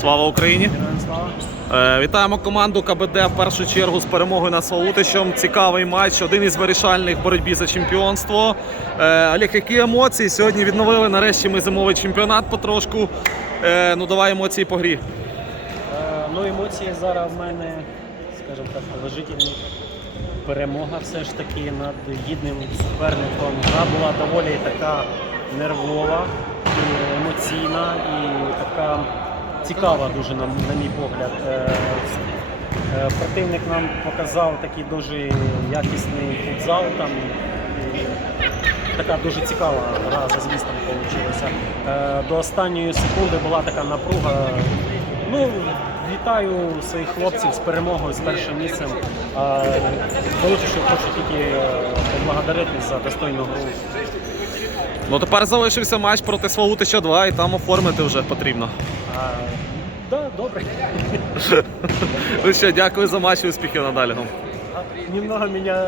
Слава Україні! Е, Вітаємо команду КБД в першу чергу з перемогою над Славутичем. Цікавий матч, один із вирішальних боротьбі за чемпіонство. Е, Олег, які емоції? Сьогодні відновили нарешті ми зимовий чемпіонат потрошку. Е, Ну давай емоції по грі. Ну, емоції зараз в мене, скажімо так, положительні. Перемога все ж таки над гідним суперником. Гра була доволі така нервова, і емоційна і така цікава дуже, на, на мій погляд. Е, е, Противник нам показав такий дуже якісний футзал. Там, така дуже цікава гра за змістом вийшла. До останньої секунди була така напруга. Ну, вітаю своїх хлопців з перемогою, з першим місцем. А Долучивши хочу тільки е, поблагодарити за достойну гру. Ну тепер залишився матч проти Славутича 2 і там оформити вже потрібно. Да, добре. Ну що, дякую за матч успіхів надалі. Немного меня